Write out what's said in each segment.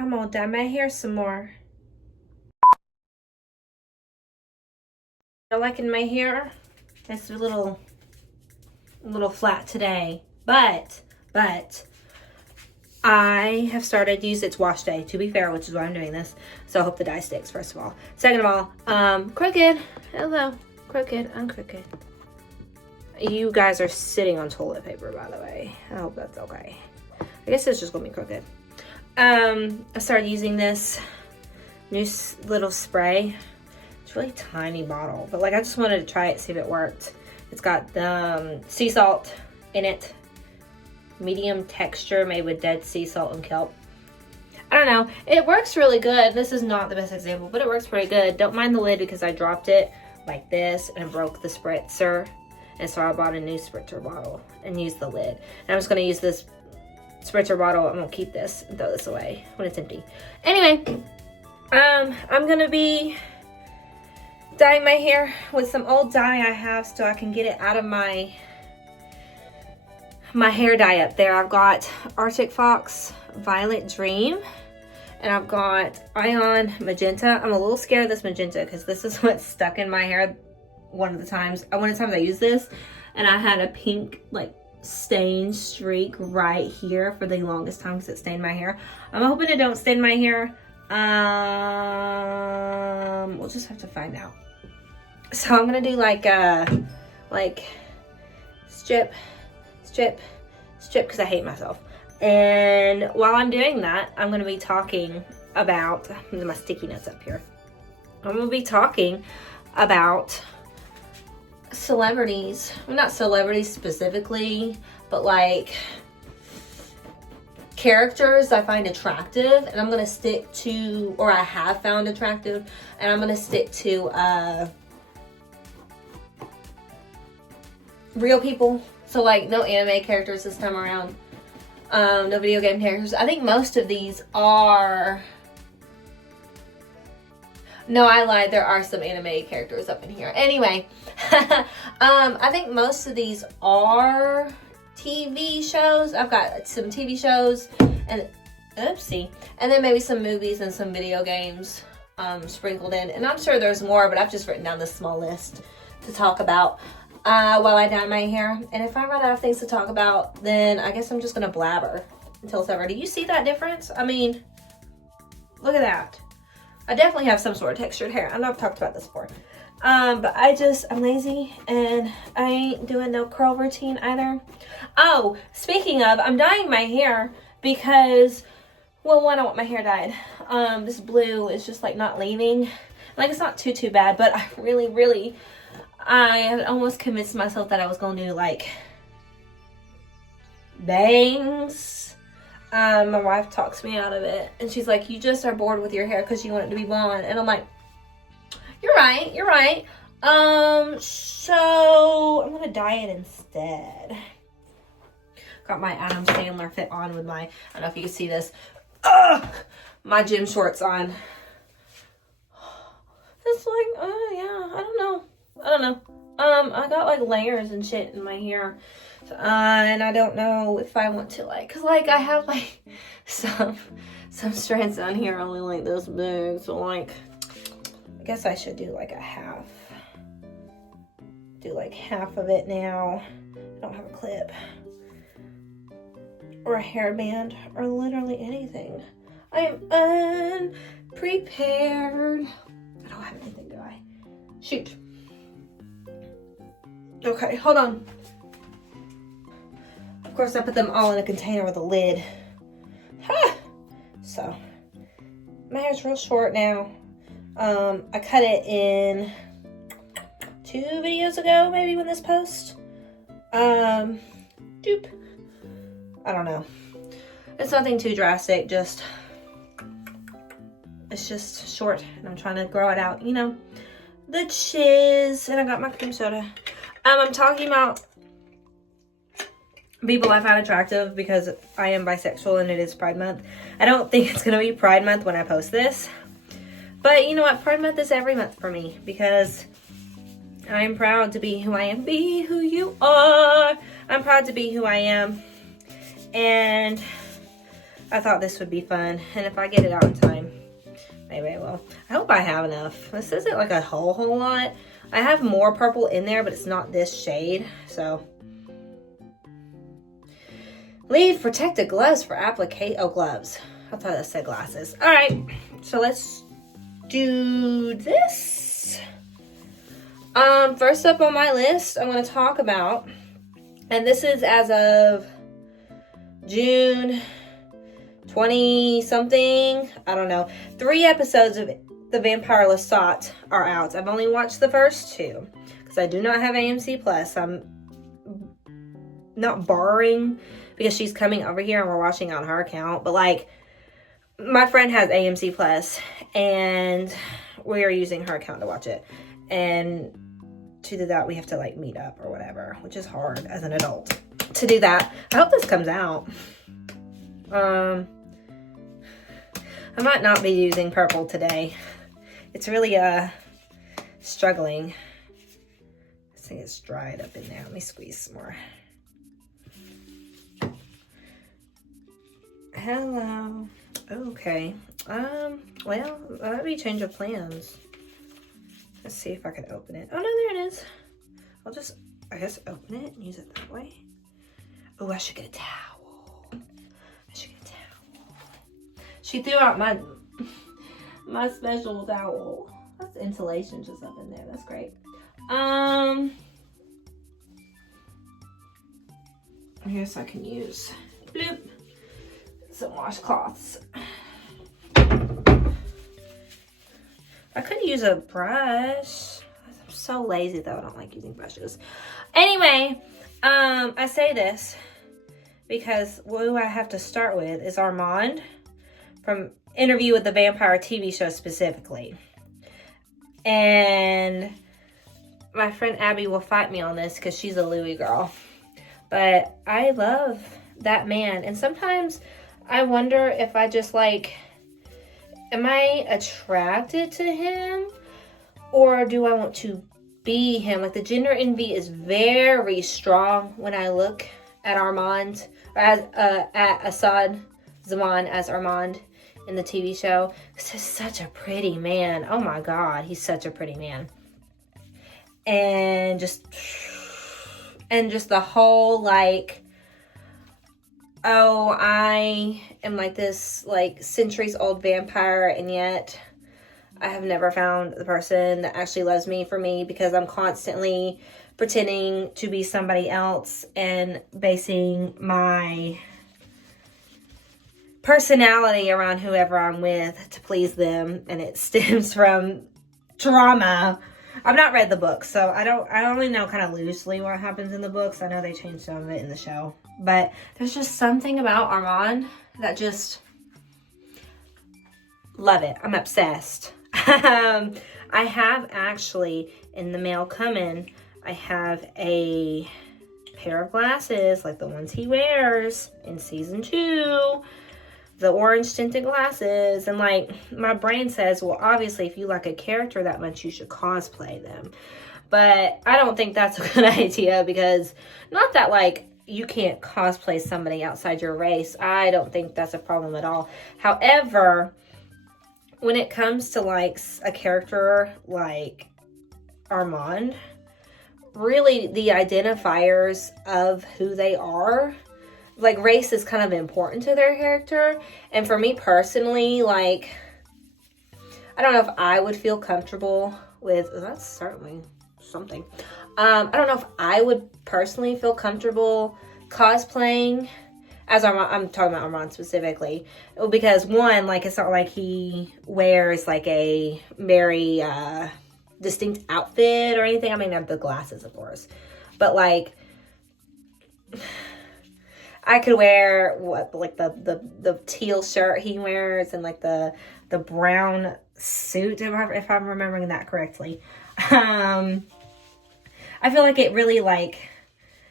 I'm gonna dye my hair some more. I'm liking my hair. It's a little flat today, but I have started use its wash day, to be fair, which is why I'm doing this. So I hope the dye sticks, first of all. Second of all, crooked. Hello, crooked. I'm crooked. You guys are sitting on toilet paper, by the way. I hope that's okay. I guess it's just gonna be crooked. I started using this new little spray. It's a really tiny bottle, but like I just wanted to try it, see if it worked. It's got the sea salt in it. Medium texture made with dead sea salt and kelp. I don't know. It works really good. This is not the best example, but it works pretty good. Don't mind the lid because I dropped it like this and broke the spritzer. And so I bought a new spritzer bottle and used the lid. And I'm just going to use this spritzer bottle. I'm going to keep this and throw this away when it's empty. Anyway, I'm going to be dyeing my hair with some old dye I have so I can get it out of my hair dye up there. I've got Arctic Fox Violet Dream and I've got Ion Magenta. I'm a little scared of this magenta because this is what's stuck in my hair one of the times I used this, and I had a pink like stain streak right here for the longest time because it stained my hair. I'm hoping it don't stain my hair. We'll just have to find out. So I'm gonna do like strip because I hate myself. And while I'm doing that, I'm gonna be talking about my sticky notes up here. I'm gonna be talking about celebrities. Well, not celebrities specifically, but like characters I find attractive, and I'm gonna stick to, or I have found attractive, and I'm gonna stick to real people. So like no anime characters this time around, no video game characters. I think most of these are, no, I lied, there are some anime characters up in here. Anyway, I think most of these are TV shows. I've got some TV shows and oopsie, and then maybe some movies and some video games sprinkled in. And I'm sure there's more, but I've just written down this small list to talk about while I dye my hair. And if I run out of things to talk about, then I guess I'm just gonna blabber until it's over. Do you see that difference? I mean, look at that. I definitely have some sort of textured hair. I know I've talked about this before. But I'm lazy and I ain't doing no curl routine either. Oh, speaking of, I'm dyeing my hair because, well, one, I want my hair dyed. This blue is just like not leaving. Like, it's not too bad, but I really, I had almost convinced myself that I was going to do like bangs. My wife talks me out of it, and she's like, you just are bored with your hair because you want it to be blonde. And I'm like, you're right. So I'm gonna dye it instead. Got my Adam Sandler fit on with my, I don't know if you can see this, my gym shorts on. It's like, yeah, I don't know. I got like layers and shit in my hair. And I don't know if I want to like, cause like I have like some strands down here only like this big. So like, I guess I should do like a half. Do like half of it now. I don't have a clip. Or a hairband. Or literally anything. I am unprepared. I don't have anything, do I? Shoot. Okay, hold on. Of course, I put them all in a container with a lid. Ha! So, my hair's real short now. I cut it in 2 videos ago, maybe, when this post. Doop. I don't know. It's nothing too drastic, just, it's just short, and I'm trying to grow it out, you know. The chiz, and I got my cream soda. I'm talking about people I find attractive because I am bisexual and it is Pride Month. I don't think it's going to be Pride Month when I post this. But you know what? Pride Month is every month for me because I am proud to be who I am. Be who you are. I'm proud to be who I am. And I thought this would be fun. And if I get it out in time, maybe I will. I hope I have enough. This isn't like a whole lot. I have more purple in there, but it's not this shade. So, leave protective gloves for application. Oh, gloves. I thought that said glasses. All right. So let's do this. First up on my list, I'm going to talk about, and this is as of June 20 something, I don't know. 3 episodes of The Vampire Lestat are out. I've only watched the first 2 because I do not have AMC Plus. I'm not borrowing because she's coming over here and we're watching on her account. But like, my friend has AMC Plus and we are using her account to watch it. And to do that, we have to like meet up or whatever, which is hard as an adult to do that. I hope this comes out. I might not be using purple today. It's really struggling. I think it's dried up in there. Let me squeeze some more. Hello. Okay. Well, that would be change of plans. Let's see if I can open it. Oh no, there it is. I'll just, I guess, open it and use it that way. Oh, I should get a towel. I should get a towel. She threw out my special towel. That's insulation just up in there. That's great. I guess I can use bloop, some washcloths. I could use a brush. I'm so lazy though. I don't like using brushes. Anyway, I say this because who I have to start with is Armand from Interview with the Vampire TV show specifically. And my friend Abby will fight me on this because she's a Louis girl. But I love that man. And sometimes I wonder if I just like, am I attracted to him? Or do I want to be him? Like the gender envy is very strong when I look at Armand, or at Assad Zaman as Armand in the TV show. He's such a pretty man. Oh my God, he's such a pretty man. And just the whole like, oh, I am like this like centuries old vampire, and yet I have never found the person that actually loves me for me because I'm constantly pretending to be somebody else and basing my personality around whoever I'm with to please them, and it stems from trauma. I've not read the book, so I only know kind of loosely what happens in the books. I know they changed some of it in the show, but there's just something about Armand that just love it. I'm obsessed. I have actually in the mail coming, I have a pair of glasses like the ones he wears in season 2. The orange tinted glasses, and like my brain says, well, obviously if you like a character that much, you should cosplay them. But I don't think that's a good idea, because not that like you can't cosplay somebody outside your race. I don't think that's a problem at all. However, when it comes to like a character like Armand, really the identifiers of who they are, like race is kind of important to their character. And for me personally, like, I don't know if I would feel comfortable with, that's certainly something. I don't know if I would personally feel comfortable cosplaying as Armand. I'm talking about Armand specifically, because one, like, it's not like he wears like a very distinct outfit or anything. I mean, I have the glasses, of course, but like, I could wear what, like the teal shirt he wears, and like the brown suit, if I'm remembering that correctly. I feel like it really, like,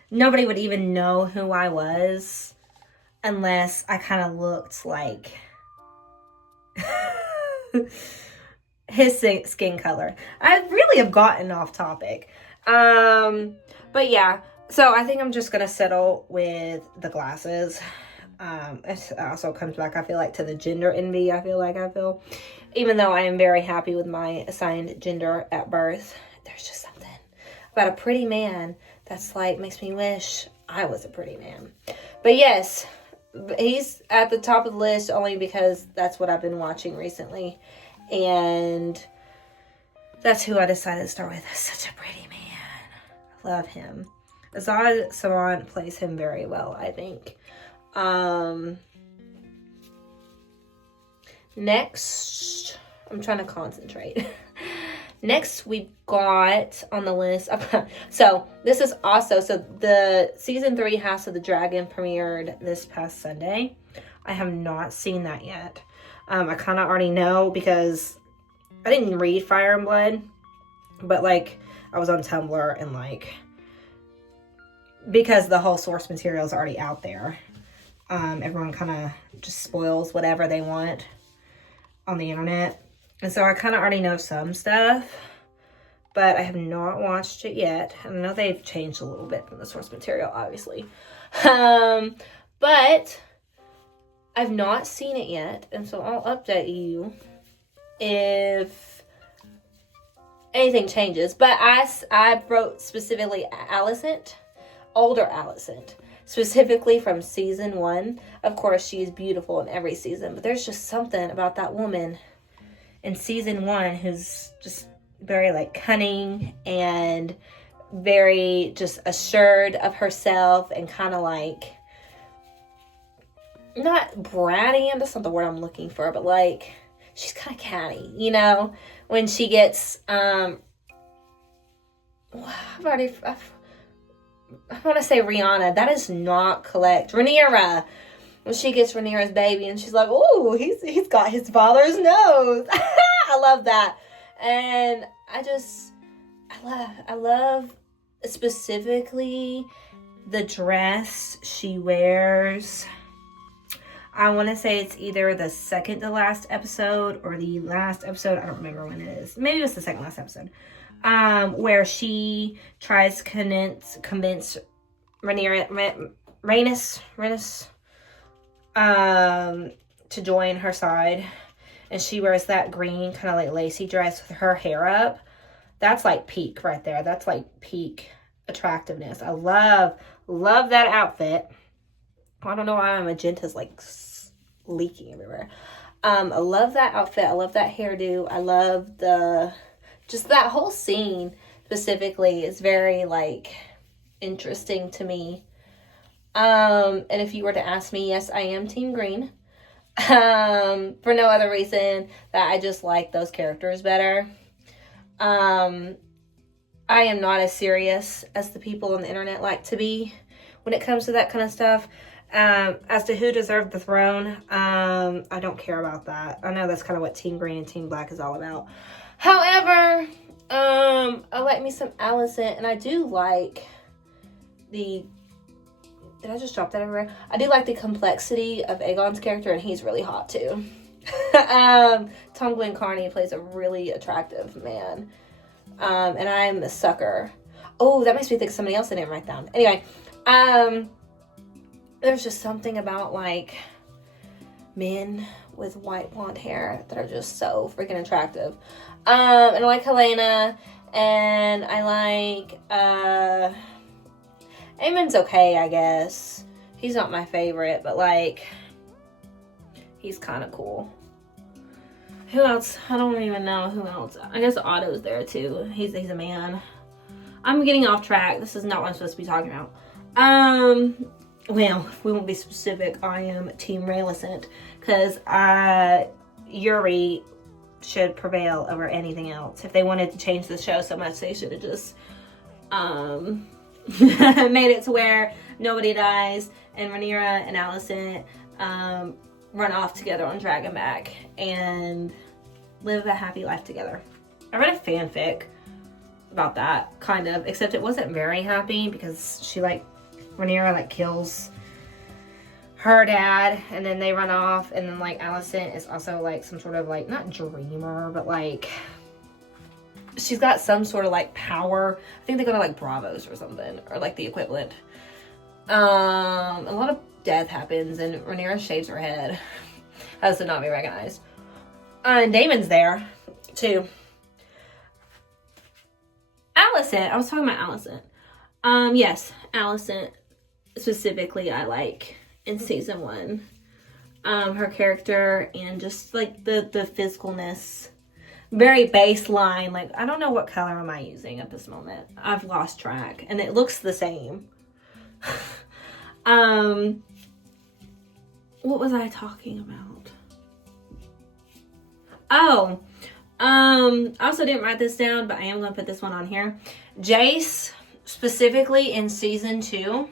nobody would even know who I was unless I kind of looked like his skin color. I really have gotten off topic. But yeah. So I think I'm just going to settle with the glasses. It also comes back, I feel like, to the gender envy I feel. Even though I am very happy with my assigned gender at birth, there's just something about a pretty man that's like, makes me wish I was a pretty man. But yes, he's at the top of the list only because that's what I've been watching recently. And that's who I decided to start with. Such a pretty man. I love him. Azad Saman plays him very well, I think. Next, I'm trying to concentrate. Next, we got on the list. So this is also, so the season 3 House of the Dragon premiered this past Sunday. I have not seen that yet. I kind of already know because I didn't read Fire and Blood, but like I was on Tumblr and like, because the whole source material is already out there, everyone kind of just spoils whatever they want on the internet. And so I kind of already know some stuff, but I have not watched it yet. I know they've changed a little bit from the source material, obviously. But I've not seen it yet, and so I'll update you if anything changes. But I wrote specifically Alicent, older Alicent, specifically from season 1. Of course, she is beautiful in every season, but there's just something about that woman in season 1 who's just very like cunning and very just assured of herself and kind of like, not bratty, that's not the word I'm looking for, but like she's kind of catty, you know, when she gets I want to say Rihanna. That is not correct. Rhaenyra. When she gets Rhaenyra's baby and she's like, "Ooh, he's got his father's nose." I love that. And I love specifically the dress she wears. I want to say it's either the second to last episode or the last episode. I don't remember when it is. Maybe it was the second last episode. Where she tries to convince Rhaenys to join her side, and she wears that green kind of like lacy dress with her hair up. That's like peak right there. That's like peak attractiveness. I love that outfit. I don't know why my magenta's like leaking everywhere. I love that outfit. I love that hairdo. I love just that whole scene specifically is very like interesting to me. And if you were to ask me, yes, I am Team Green. For no other reason that I just like those characters better. I am not as serious as the people on the internet like to be when it comes to that kind of stuff. As to who deserved the throne, I don't care about that. I know that's kind of what Team Green and Team Black is all about. However, I like me some Alicent, and I do like did I just drop that everywhere? I do like the complexity of Aegon's character, and he's really hot too. Tom Glen Carney plays a really attractive man. And I'm a sucker. Oh, that makes me think of somebody else I didn't write down. Anyway, there's just something about like men with white blonde hair that are just so freaking attractive. And I like Helena, and I like Aemon's okay, I guess. He's not my favorite, but like he's kind of cool. Who else? I don't even know who else. I guess Otto's there too. He's a man. I'm getting off track. This is not what I'm supposed to be talking about. Well, if we won't be specific, I am Team Rhaelicent, because Yuri should prevail over anything else. If they wanted to change the show so much, they should have just made it to where nobody dies and Rhaenyra and Alicent run off together on Dragonback and live a happy life together. I read a fanfic about that, kind of, except it wasn't very happy because she Rhaenyra kills her dad and then they run off, and then Alicent is also some sort of not dreamer, but she's got some sort of power. I think they go to Bravos or something, or the equivalent. A lot of death happens and Rhaenyra shaves her head. Has to not be recognized. And Damon's there, too. Alicent. I was talking about Alicent. Yes, Alicent specifically I like in season 1. Her character and just like the physicalness. Very baseline. Like, I don't know what color am I using at this moment. I've lost track. And it looks the same. What was I talking about? Oh, I also didn't write this down, but I am going to put this one on here. Jace, specifically in season 2,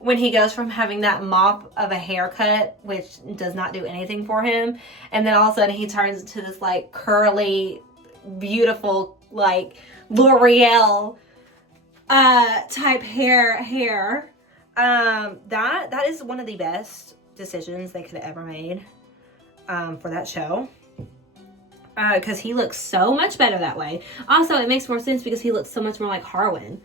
when he goes from having that mop of a haircut, which does not do anything for him, and then all of a sudden he turns into this like curly, beautiful, like L'Oreal type hair. That is one of the best decisions they could have ever made for that show. Because he looks so much better that way. Also, it makes more sense because he looks so much more like Harwin.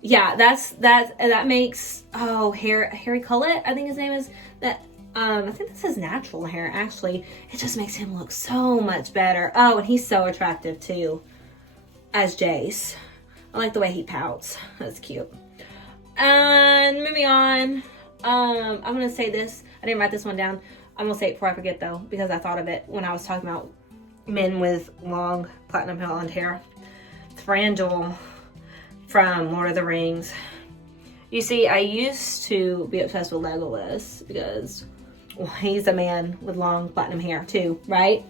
Yeah, that makes, Harry Cullet, I think his name is, that, I think that's his natural hair, actually. It just makes him look so much better. Oh, and he's so attractive, too, as Jace. I like the way he pouts. That's cute. And moving on, I'm going to say this. I didn't write this one down. I'm going to say it before I forget, though, because I thought of it when I was talking about men with long platinum blonde hair. Thranduil from Lord of the Rings. You see, I used to be obsessed with Legolas because, well, he's a man with long platinum hair, too, right?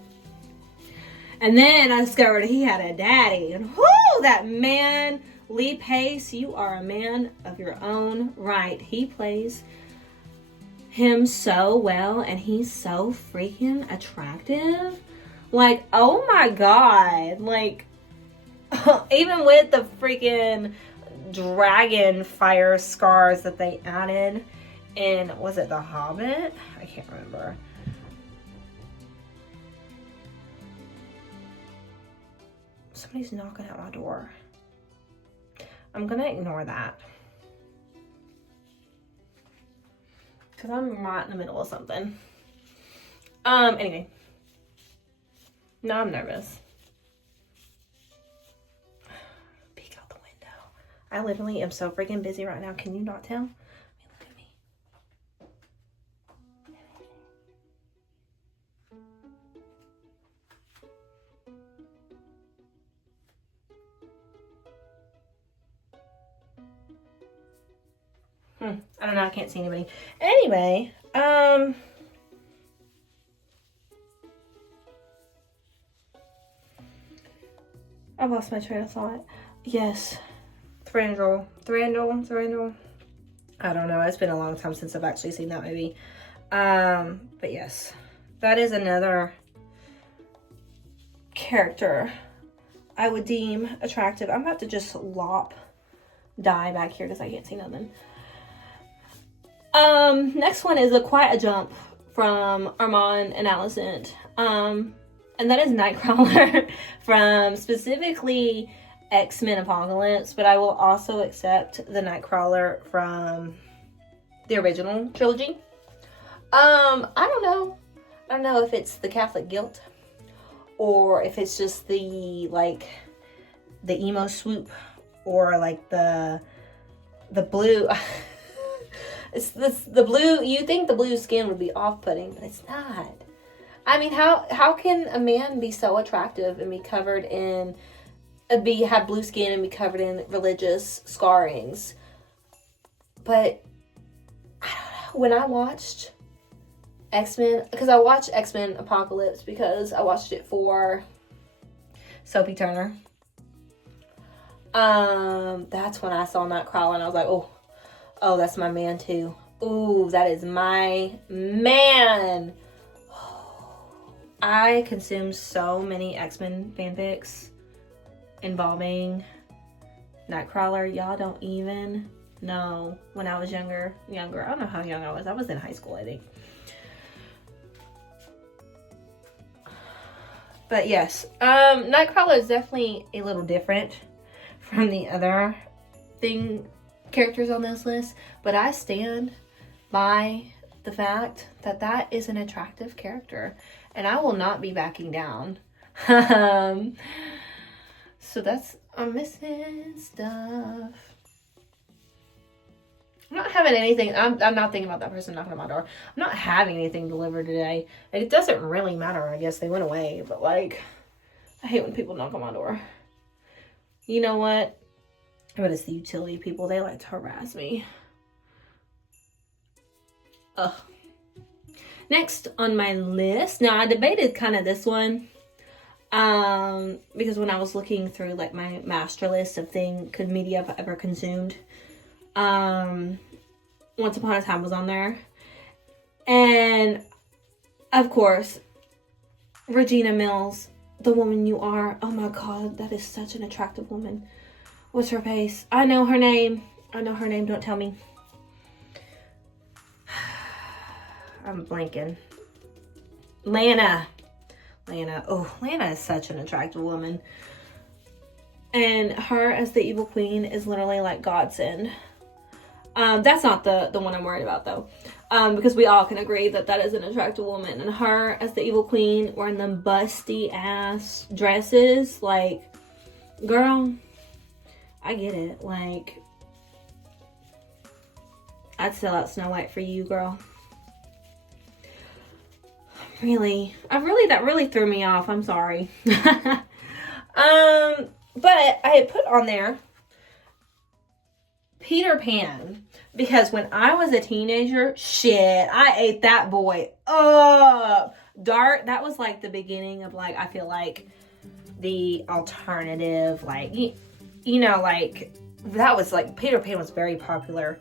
And then I discovered he had a daddy. And whoo, that man, Lee Pace, you are a man of your own right. He plays him so well, and he's so freaking attractive. Like, oh my god. Like, even with the freaking dragon fire scars that they added in, was it The Hobbit? I can't remember. Somebody's knocking at my door. I'm gonna ignore that. Because I'm right in the middle of something. Anyway. Now I'm nervous. Peek out the window. I literally am so freaking busy right now. Can you not tell? I mean, look at me. I don't know. I can't see anybody. Anyway, I lost my train of thought. Yes. Thranduil. I don't know. It's been a long time since I've actually seen that movie. But yes. That is another character I would deem attractive. I'm about to just die back here because I can't see nothing. Next one is quite a jump from Armand and Alicent. And that is Nightcrawler from specifically X-Men Apocalypse, but I will also accept the Nightcrawler from the original trilogy. I don't know. I don't know if it's the Catholic guilt or if it's just the emo swoop or like the blue. It's the blue. You think the blue skin would be off-putting, but it's not. I mean, how can a man be so attractive and be covered in, have blue skin and be covered in religious scarrings? But I don't know. When I watched X-Men, because I watched X-Men Apocalypse because I watched it for Sophie Turner. That's when I saw Nightcrawler and I was like, oh, that's my man too. Ooh, that is my man. I consumed so many X-Men fanfics involving Nightcrawler. Y'all don't even know. When I was younger. I don't know how young I was. I was in high school, I think. But yes, Nightcrawler is definitely a little different from the other thing characters on this list, but I stand by the fact that that is an attractive character, and I will not be backing down. So that's, I'm missing stuff. I'm not having anything, I'm not thinking about that person knocking on my door. I'm not having anything delivered today. It doesn't really matter, I guess. They went away, but like, I hate when people knock on my door. You know what? But it's the utility people. They like to harass me. Ugh. Next on my list. Now, I debated kind of this one. Because when I was looking through like my master list of media I've ever consumed, Once Upon a Time was on there. And, of course, Regina Mills, The Woman You Are. Oh my God, that is such an attractive woman. What's her face? I know her name. Don't tell me. I'm blanking. Lana. Oh, Lana is such an attractive woman. And her as the evil queen is literally like godsend. That's not the one I'm worried about though. Because we all can agree that that is an attractive woman. And her as the evil queen wearing them busty ass dresses. Like, girl, I get it. Like, I'd sell out Snow White for you, girl. That really threw me off. I'm sorry. But I had put on there Peter Pan, because when I was a teenager, shit, I ate that boy up. That was like the beginning of like, I feel like the alternative, like, you know, like that was like, Peter Pan was very popular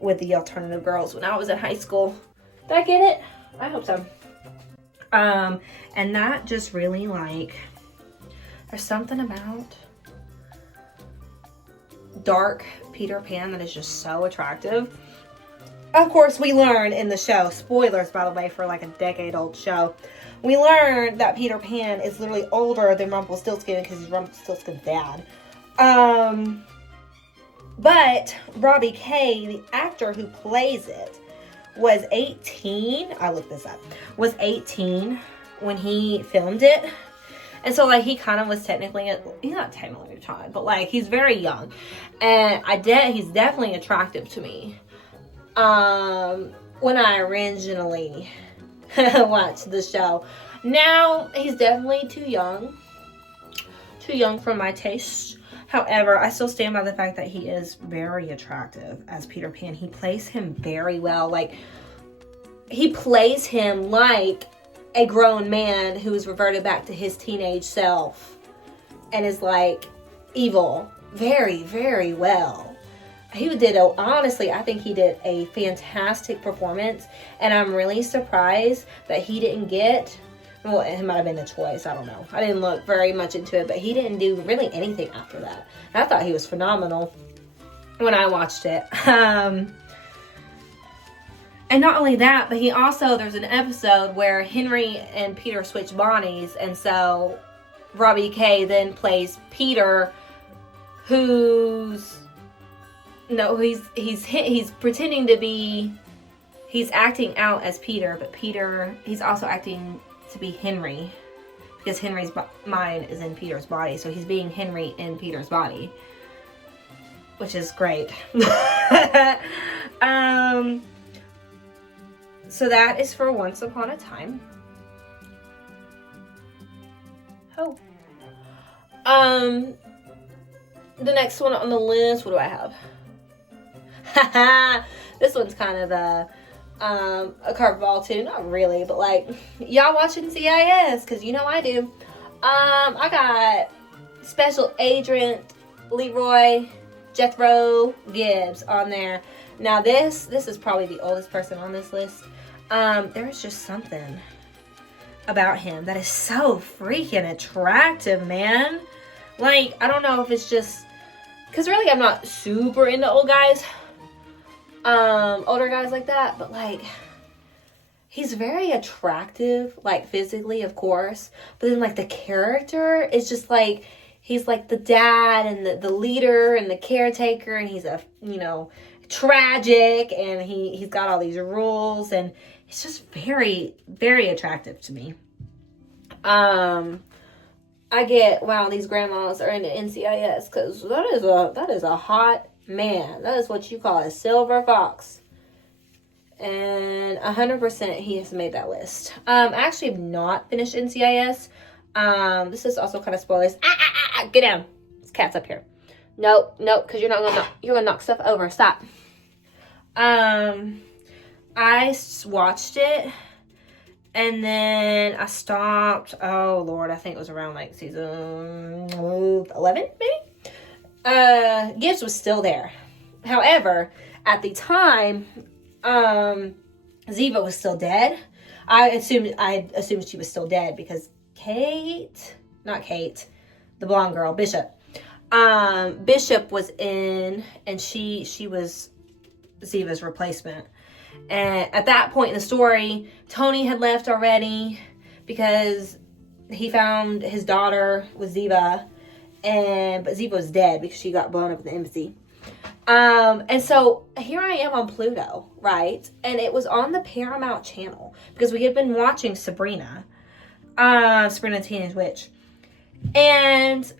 with the alternative girls when I was in high school. Did I get it? I hope so. And that just really like, there's something about dark Peter Pan that is just so attractive. Of course, we learn in the show, spoilers by the way for like a decade-old show, we learn that Peter Pan is literally older than Rumpelstiltskin because he's Rumpelstiltskin's dad. But Robbie Kay, the actor who plays it, was 18. I looked this up. Was 18 when he filmed it. And so, like, he kind of was technically, he's not technically a child, but, like, he's very young. And he's definitely attractive to me. When I originally watched the show. Now, he's definitely too young for my taste. However, I still stand by the fact that he is very attractive as Peter Pan. He plays him very well. Like, he plays him like a grown man who is reverted back to his teenage self and is like evil very, very well. Honestly, I think he did a fantastic performance, and I'm really surprised that he didn't get, well, it might have been a choice, I don't know. I didn't look very much into it, but he didn't do really anything after that. And I thought he was phenomenal when I watched it. And not only that, but there's an episode where Henry and Peter switch bodies, and so Robbie Kay then plays Peter, he's pretending to be, he's acting out as Peter, but he's also acting to be Henry, because Henry's mind is in Peter's body, so he's being Henry in Peter's body, which is great. So that is for Once Upon a Time. Oh. The next one on the list, what do I have? This one's kind of a curveball too. Not really, but like, y'all watching CIS, because you know I do. I got Special Agent Leroy Jethro Gibbs on there. Now this is probably the oldest person on this list. There's just something about him that is so freaking attractive, man. Like, I don't know if it's just, because really I'm not super into older guys like that, but like, he's very attractive, like physically, of course, but then like the character is just like, he's like the dad and the leader and the caretaker, and he's a, tragic, and he's got all these rules, and it's just very, very attractive to me. I get, wow, these grandmas are into NCIS, because that is a hot man. That is what you call a silver fox. And 100% he has made that list. I actually have not finished NCIS. This is also kind of spoilers. Get down. This cat's up here. Nope, because you're gonna knock stuff over. Stop. I watched it, and then I stopped. Oh Lord, I think it was around like season 11, maybe. Gibbs was still there. However, at the time, Ziva was still dead. I assumed she was still dead because not Kate, the blonde girl, Bishop. Bishop was in, and she was Ziva's replacement. And at that point in the story, Tony had left already because he found his daughter with Ziva, but Ziva was dead because she got blown up in the embassy. And so here I am on Pluto, right? And it was on the Paramount channel because we had been watching Sabrina the Teenage Witch. And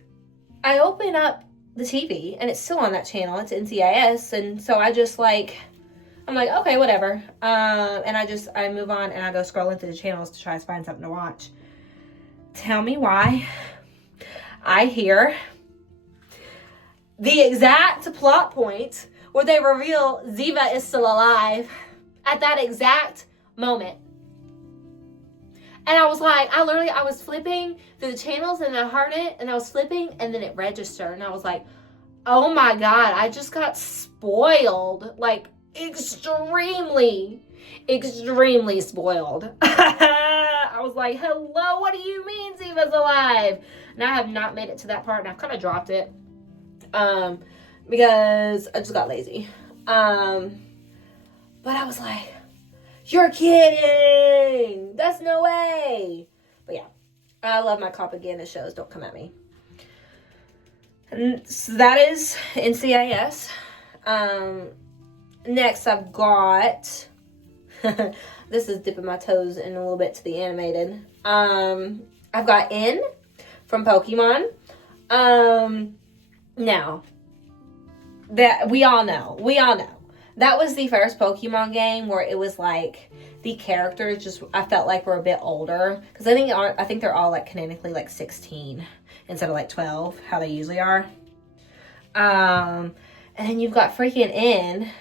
I open up the TV and it's still on that channel. It's NCIS. And so I just I'm like, okay, whatever. And I move on and I go scrolling through the channels to try to find something to watch. Tell me why I hear the exact plot point where they reveal Ziva is still alive at that exact moment. And I was like, I was flipping through the channels and I heard it and I was flipping and then it registered. And I was like, oh my God, I just got spoiled. Like, extremely, extremely spoiled. I was like, hello, what do you mean Ziva's alive? And I have not made it to that part and I've kind of dropped it. Because I just got lazy. But I was like, you're kidding! That's no way! But yeah, I love my propaganda shows. Don't come at me. And so that is NCIS. Next I've got, this is dipping my toes in a little bit to the animated. I've got N from Pokemon. Now, that we all know. That was the first Pokemon game where it was like the characters just, I felt like were a bit older. Because I think they're all like canonically like 16 instead of like 12, how they usually are. And then you've got freaking N,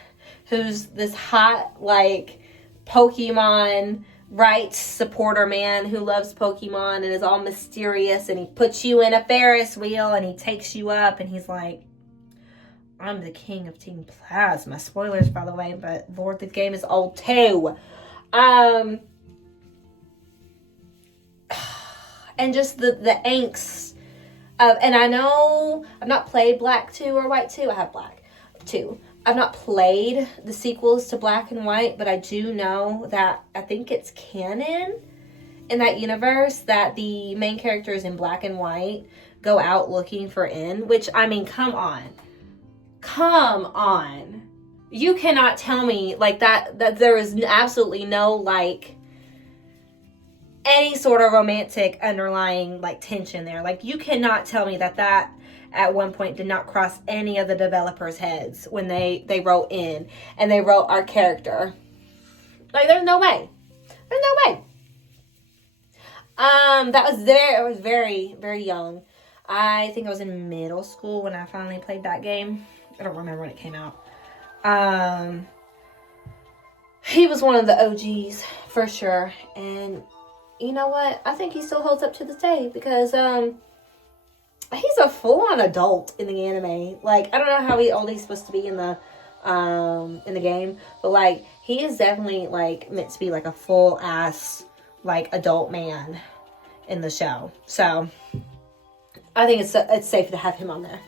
who's this hot like Pokemon rights supporter man who loves Pokemon and is all mysterious, and he puts you in a Ferris wheel and he takes you up and he's like, I'm the king of Team Plasma. Spoilers, by the way, but Lord, the game is old too. And just the angst of, and I know I've not played Black 2 or White 2. I have Black 2. I've not played the sequels to Black and White, but I do know that I think it's canon in that universe that the main characters in Black and White go out looking for N, which, I mean, come on. You cannot tell me like that there is absolutely no like any sort of romantic underlying like tension there. Like, you cannot tell me that at one point did not cross any of the developers' heads when they wrote in and they wrote our character. Like, there's no way. I was very, very young. I think I was in middle school when I finally played that game. I don't remember when it came out. He was one of the OGs for sure. And you know what? I think he still holds up to this day because he's a full-on adult in the anime. Like, I don't know how old he's supposed to be in the game, but like, he is definitely like meant to be like a full-ass like adult man in the show. So I think it's safe to have him on there.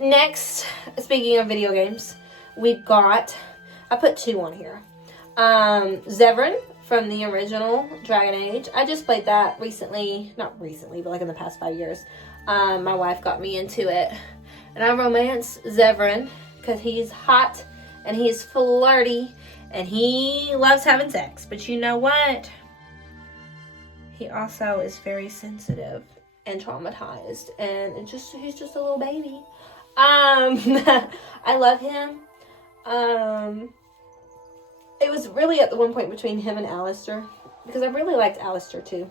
Next, speaking of video games, we've got, I put 2 on here. Zevran from the original Dragon Age. I just played that recently, not recently, but like in the past 5 years. My wife got me into it. And I romance Zevran because he's hot and he's flirty and he loves having sex. But you know what? He also is very sensitive and traumatized, and he's just a little baby. I love him. It was really at the one point between him and Alistair, because I really liked Alistair too.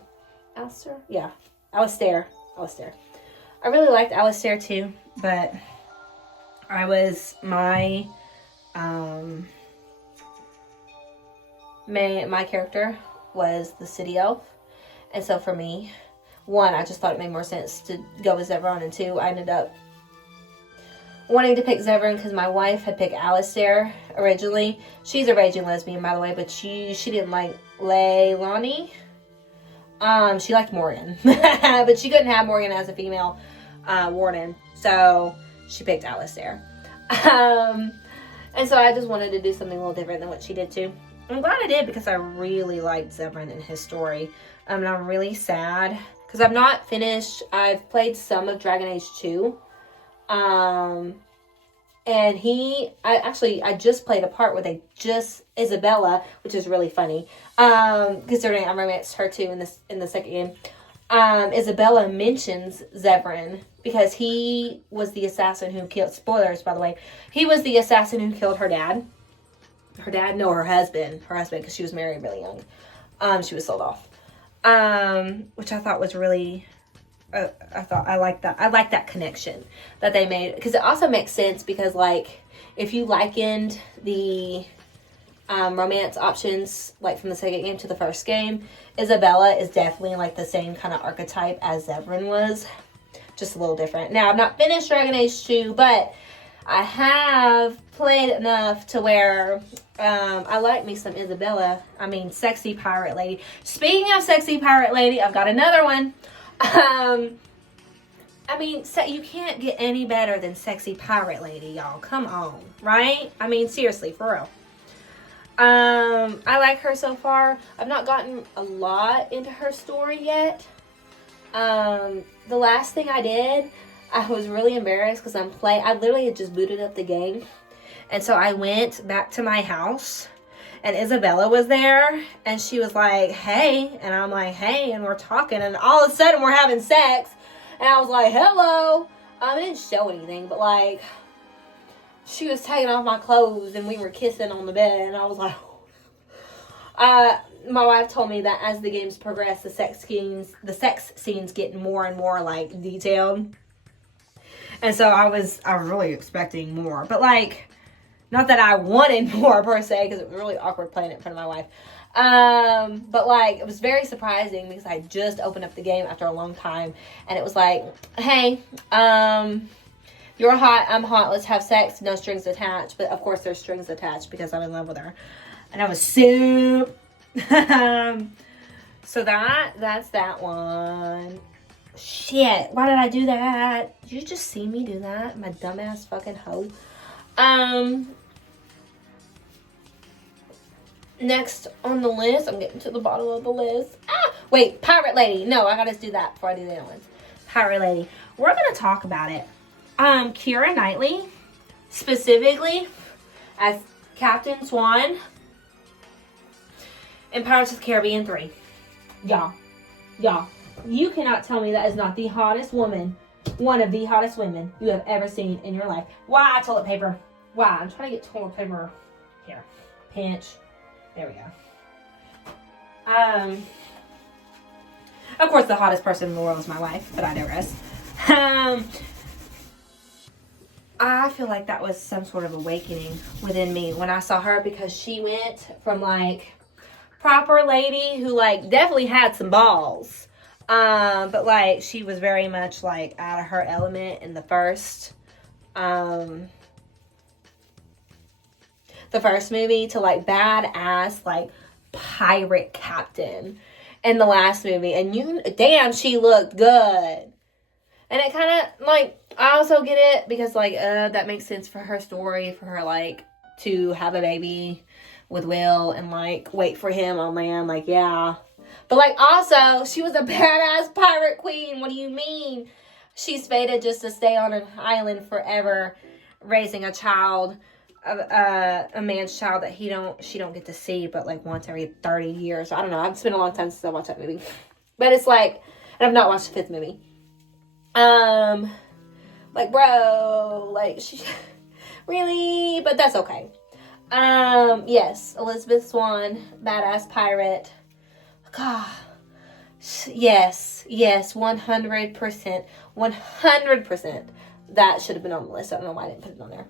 Alistair? Yeah. Alistair. I really liked Alistair too, but my character was the city elf. And so for me, one, I just thought it made more sense to go with Zevran, and two, I ended up wanting to pick Zevran because my wife had picked Alistair originally. She's a raging lesbian, by the way, but she didn't like Leilani. She liked Morgan, but she couldn't have Morgan as a female warden, so she picked Alistair. And so I just wanted to do something a little different than what she did too. I'm glad I did because I really liked Zevran and his story. And I'm really sad because I'm not finished. I've played some of Dragon Age 2. And I just played a part where Isabella, which is really funny, considering I romanced her too in the second game. Isabella mentions Zevran because he was the assassin who killed, spoilers by the way, he was the assassin who killed her dad. Her husband, because she was married really young. She was sold off. Which I thought was really, I like that connection that they made, because it also makes sense because, like, if you likened the romance options, like, from the second game to the first game, Isabella is definitely, like, the same kind of archetype as Zevran was, just a little different. Now, I've not finished Dragon Age 2, but I have played enough to where I like me some Isabella. I mean, sexy pirate lady. Speaking of sexy pirate lady, I've got another one. I mean, you can't get any better than sexy pirate lady, y'all. Come on, right? I mean, seriously, for real. I like her so far. I've not gotten a lot into her story yet. The last thing I did, I was really embarrassed because I literally had just booted up the game. And so I went back to my house and Isabella was there and she was like, hey. And I'm like, hey. And we're talking and all of a sudden we're having sex. And I was like, hello. I didn't show anything, but like, she was taking off my clothes and we were kissing on the bed. And I was like, my wife told me that as the games progress, the sex scenes get more and more like detailed. And so I was really expecting more. But like, not that I wanted more per se, because it was really awkward playing it in front of my wife. But like, it was very surprising because I just opened up the game after a long time. And it was like, hey, you're hot, I'm hot, let's have sex, no strings attached. But of course there's strings attached because I'm in love with her. And I was so... So that's that one. Shit, why did I do that? Did you just see me do that? My dumbass fucking hoe. Next on the list, I'm getting to the bottom of the list. Wait, Pirate Lady. No, I gotta do that before I do the other ones. Pirate Lady. We're gonna talk about it. Keira Knightley, specifically as Captain Swan in Pirates of the Caribbean 3. Y'all. You cannot tell me that is not the hottest woman, one of the hottest women you have ever seen in your life. Why toilet paper? Why? I'm trying to get toilet paper. Here. Pinch. There we go. Of course, the hottest person in the world is my wife, but I digress. I feel like that was some sort of awakening within me when I saw her, because she went from like proper lady who like definitely had some balls. But like she was very much like out of her element in the first movie, to like badass like pirate captain in the last movie. And damn, she looked good. And it kind of like, I also get it because like that makes sense for her story, for her like to have a baby with Will and like wait for him on land, like yeah. But like also she was a badass pirate queen. What do you mean? she's fated just to stay on an island forever, raising a child, a man's child that she don't get to see, but like once every 30 years. I don't know. It's been a long time since I watched that movie, but it's like, and I've not watched the 5th movie. Like, bro, like, she, really? But that's okay. Yes, Elizabeth Swann, badass pirate. God, yes, 100%, 100%. That should have been on the list. I don't know why I didn't put it on there.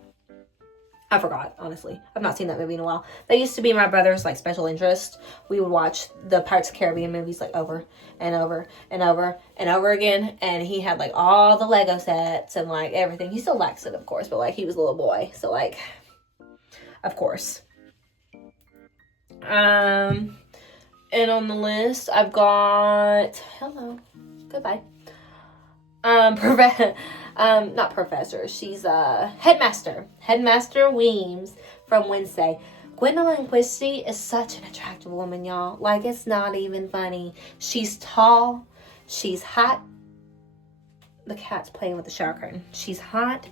I forgot, honestly. I've not seen that movie in a while. That used to be my brother's, like, special interest. We would watch the Pirates of the Caribbean movies, like, over and over and over and over again. And he had, like, all the Lego sets and, like, everything. He still likes it, of course, but, like, he was a little boy. So, like, of course. And on the list, I've got... Hello. Goodbye. Not professor. She's headmaster. Headmaster Weems from Wednesday. Gwendolyn Christie is such an attractive woman, y'all. Like, it's not even funny. She's tall. She's hot. The cat's playing with the shower curtain. She's hot.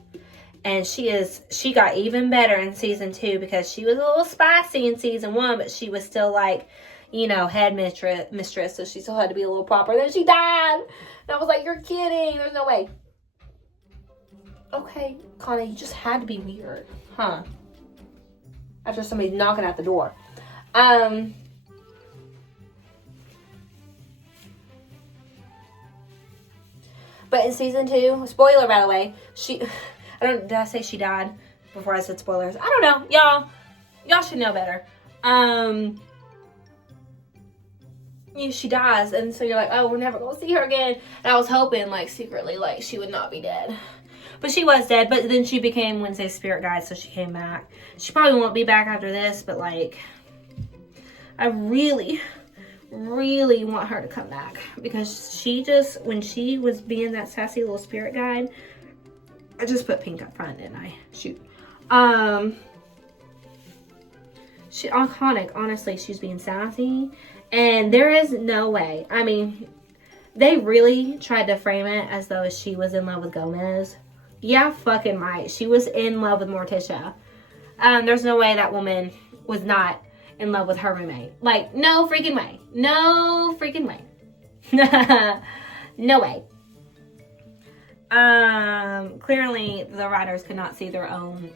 And she got even better in season 2 because she was a little spicy in season 1, but she was still like, you know, head mistress. So she still had to be a little proper. Then she died. And I was like, you're kidding. There's no way. Okay, Connie, you just had to be weird. Huh? After somebody knocking at the door. But in season 2, spoiler by the way, did I say she died before I said spoilers? I don't know. Y'all should know better. She dies, and so you're like, oh, we're never gonna see her again. And I was hoping, like, secretly, like, she would not be dead. But she was dead, but then she became Wednesday's spirit guide, so she came back. She probably won't be back after this, but, like, I really, really want her to come back. Because she just, when she was being that sassy little spirit guide, I just put pink up front, didn't I? Shoot. She iconic, honestly. She's being sassy. And there is no way. I mean, they really tried to frame it as though she was in love with Gomez. Yeah, fucking right. She was in love with Morticia. There's no way that woman was not in love with her roommate. Like, no freaking way. No freaking way. No way. Clearly the writers could not see their own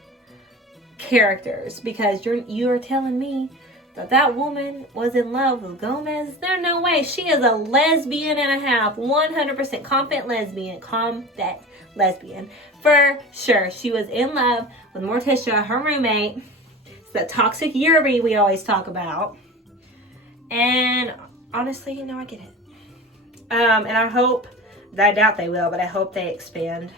characters because you're telling me that woman was in love with Gomez. There's no way. She is a lesbian and a half. 100% confident lesbian. Confident lesbian. For sure. She was in love with Morticia, her roommate. It's that toxic Yerby we always talk about. And honestly, you know, I get it. And I hope, I doubt they will, but I hope they expand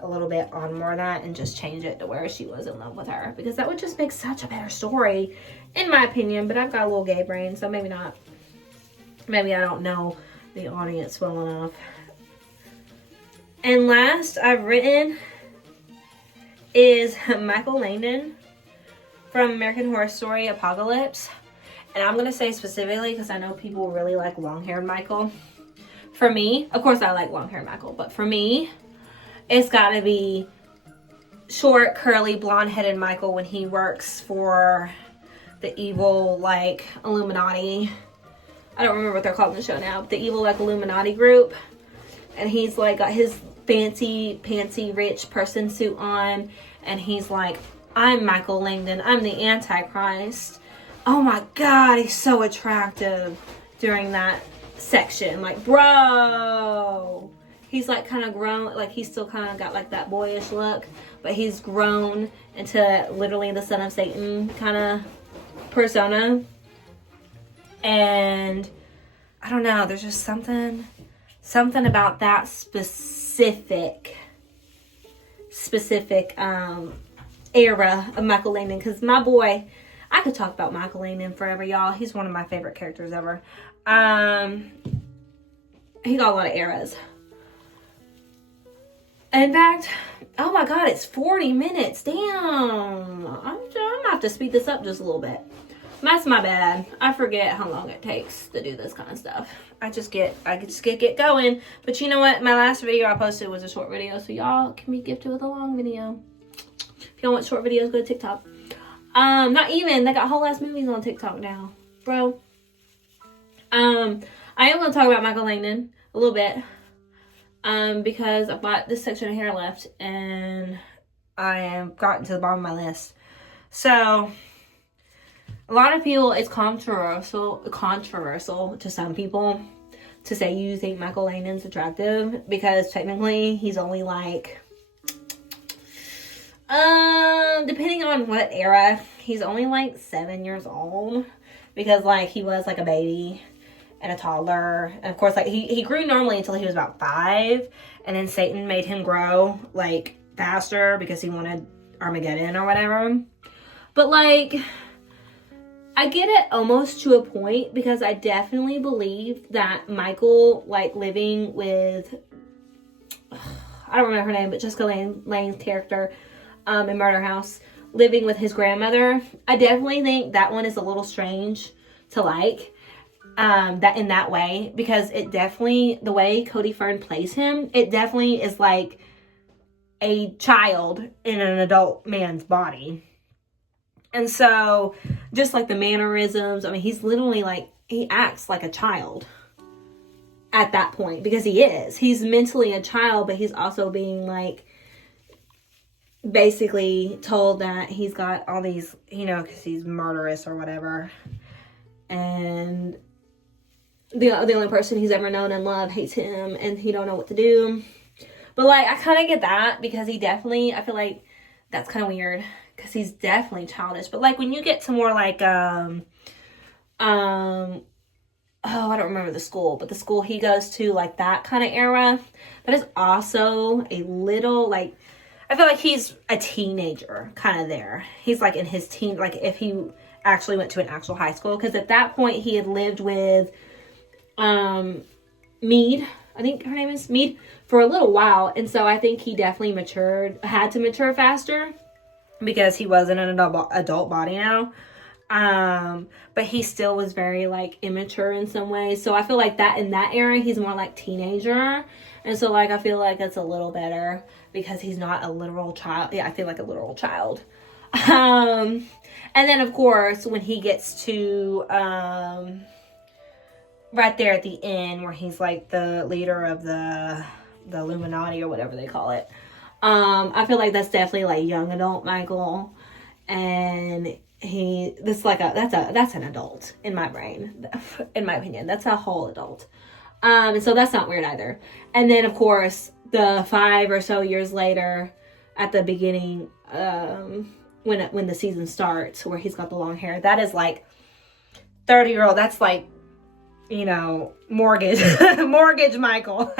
a little bit on more of that and just change it to where she was in love with her. Because that would just make such a better story, in my opinion. But I've got a little gay brain, so maybe not. Maybe I don't know the audience well enough. And last I've written is Michael Langdon from American Horror Story Apocalypse. And I'm going to say specifically because I know people really like long-haired Michael. For me, of course I like long-haired Michael, but for me, it's got to be short, curly, blonde-headed Michael when he works for the evil, like, Illuminati. I don't remember what they're called in the show now, but the evil, like, Illuminati group. And he's, like, got his fancy rich person suit on. And he's like, I'm Michael Langdon. I'm the Antichrist. Oh, my God. He's so attractive during that section. Like, bro. He's, like, kind of grown. Like, he's still kind of got, like, that boyish look. But he's grown into literally the son of Satan kind of persona. And I don't know. There's just something about that specific era of Michael Langdon. Because my boy, I could talk about Michael Langdon forever, y'all. He's one of my favorite characters ever. He got a lot of eras. In fact, oh my God, it's 40 minutes. Damn. I'm going to have to speed this up just a little bit. That's my bad. I forget how long it takes to do this kind of stuff. I just get going. But you know what? My last video I posted was a short video, so y'all can be gifted with a long video. If y'all want short videos, go to TikTok. Not even. They got whole ass movies on TikTok now, bro. I am gonna talk about Michael Langdon a little bit. Because I've got this section of hair left, and I have gotten to the bottom of my list. So, a lot of people, it's controversial to some people to say you think Michael Langdon's attractive, because technically he's only like, depending on what era, he's only like 7 years old, because like he was like a baby and a toddler, and of course like he grew normally until he was about 5, and then Satan made him grow like faster because he wanted Armageddon or whatever. But like, I get it almost to a point, because I definitely believe that Michael, like living with, I don't remember her name, but Jessica Lange's character in Murder House, living with his grandmother, I definitely think that one is a little strange to like, that in that way, because it definitely, the way Cody Fern plays him, it definitely is like a child in an adult man's body. And so, just like the mannerisms, I mean, he's literally like, he acts like a child at that point, because he is. He's mentally a child, but he's also being like, basically told that he's got all these, you know, because he's murderous or whatever. And the only person he's ever known and loved hates him, and he don't know what to do. But like, I kind of get that, because he definitely, I feel like that's kind of weird, because he's definitely childish. But like, when you get to more like oh, I don't remember the school, but the school he goes to, like that kind of era, that is also a little like, I feel like he's a teenager kind of there. He's like in his teen, like if he actually went to an actual high school, because at that point he had lived with Mead, I think her name is Mead, for a little while. And so I think he definitely had to mature faster, because he was in an adult body now. But he still was very like immature in some ways. So I feel like that in that era, he's more like teenager. And so like, I feel like it's a little better, because he's not a literal child. Yeah, I feel like a literal child. And then of course, when he gets to, right there at the end, where he's like the leader of the Illuminati or whatever they call it. I feel like that's definitely like young adult Michael, and that's an adult in my brain, in my opinion. That's a whole adult. And so that's not weird either. And then of course, the 5 or so years later, at the beginning, when the season starts, where he's got the long hair, that is like 30-year-old. That's like, you know, mortgage Michael.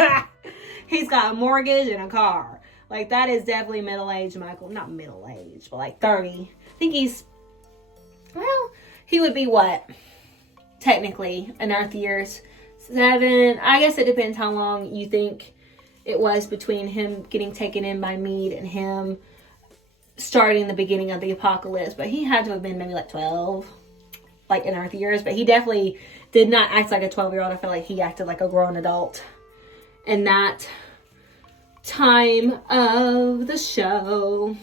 He's got a mortgage and a car. Like, that is definitely middle-aged Michael. Not middle-aged, but like 30. I think he would be what? Technically, in Earth years. 7. I guess it depends how long you think it was between him getting taken in by Mead and him starting the beginning of the apocalypse. But he had to have been maybe like 12, like in Earth years. But he definitely did not act like a 12-year-old. I feel like he acted like a grown adult in that time of the show.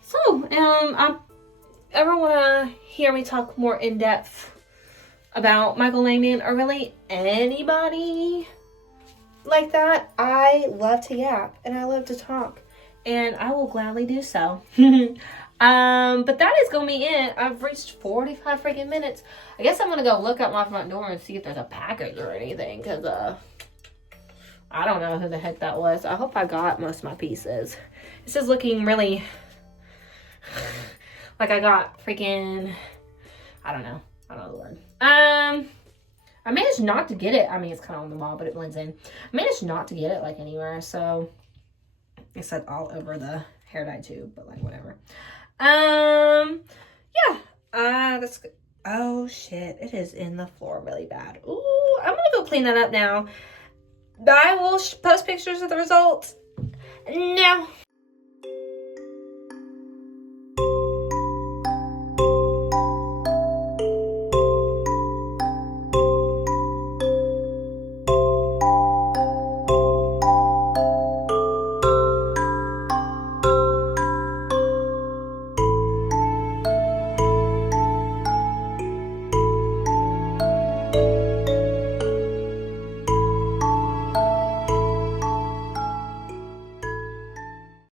So, I ever want to hear me talk more in depth about Michael Langdon, or really anybody like that, I love to yap and I love to talk, and I will gladly do so. But that is gonna be it. I've reached 45 freaking minutes. I guess I'm gonna go look out my front door and see if there's a package or anything, because I don't know who the heck that was. I hope I got most of my pieces. This is looking really like I got freaking, I don't know the word. I managed not to get it. I mean, it's kind of on the wall, but it blends in. I managed not to get it like anywhere, so it's like all over the hair dye tube, but like whatever. Yeah. That's good. Oh shit, it is in the floor really bad. Ooh, I'm gonna go clean that up now. I will post pictures of the results now.